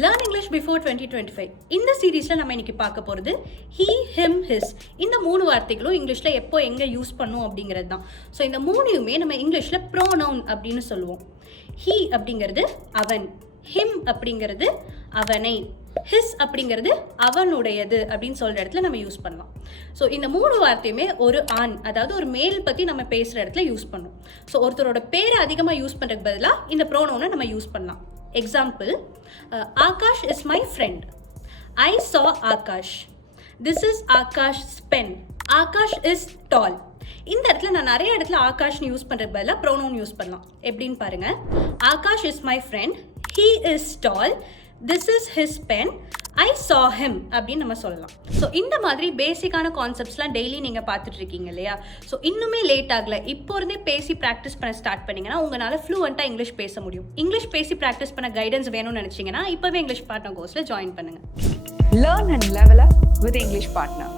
Learn English before 2025 இந்த சீரீஸில் நம்ம இன்னைக்கு பார்க்க போகிறது ஹீ ஹிம் ஹிஸ் இந்த 3 வார்த்தைகளும் இங்கிலீஷில் எப்போ எங்கே யூஸ் பண்ணும் அப்படிங்கிறது தான். ஸோ இந்த 3யுமே நம்ம இங்கிலீஷில் ப்ரோனவுன் அப்படின்னு சொல்லுவோம். ஹீ அப்படிங்கிறது அவன், ஹிம் அப்படிங்கிறது அவனை, ஹிஸ் அப்படிங்கிறது அவனுடையது அப்படின்னு சொல்கிற இடத்துல நம்ம யூஸ் பண்ணலாம். ஸோ இந்த 3 வார்த்தையுமே ஒரு ஆண், அதாவது ஒரு மேல் பற்றி நம்ம பேசுகிற இடத்துல யூஸ் பண்ணும். ஸோ ஒருத்தரோட பேரை அதிகமாக யூஸ் பண்ணுறதுக்கு பதிலாக இந்த ப்ரோனவுனை நம்ம யூஸ் பண்ணலாம். Example, Aakash is my friend. I saw Aakash. This is ஆகாஷ்'s pen. Aakash is tall. இந்த இடத்துல நான் நிறைய இடத்துல ஆகாஷ்னு யூஸ் பண்ணுறதுக்கு பதிலாக ப்ரோனவுன் யூஸ் பண்ணலாம். எப்படின்னு பாருங்க. Akash is my friend, he is tall, this is his pen, I saw him அப்படின்னு நம்ம சொல்லலாம். ஸோ இந்த மாதிரி பேசிக்கான கான்செப்ட்ஸ்லாம் டெய்லி நீங்கள் பார்த்துட்டு இருக்கீங்க இல்லையா? ஸோ இன்னுமே லேட் ஆகலை, இப்போ இருந்தே பேசி ப்ராக்டிஸ் பண்ண ஸ்டார்ட் பண்ணிங்கன்னா உங்களால் ஃப்ளூவெண்ட்டாக இங்கிலீஷ் பேச முடியும். இங்கிலீஷ் பேசி ப்ராக்டிஸ் பண்ண கைடன்ஸ் வேணும்னு நினச்சிங்கன்னா இப்போவே இங்கிலீஷ் பார்ட்னர் கோர்ஸில் ஜாயின் பண்ணுங்கள். Learn and level up with English Partner.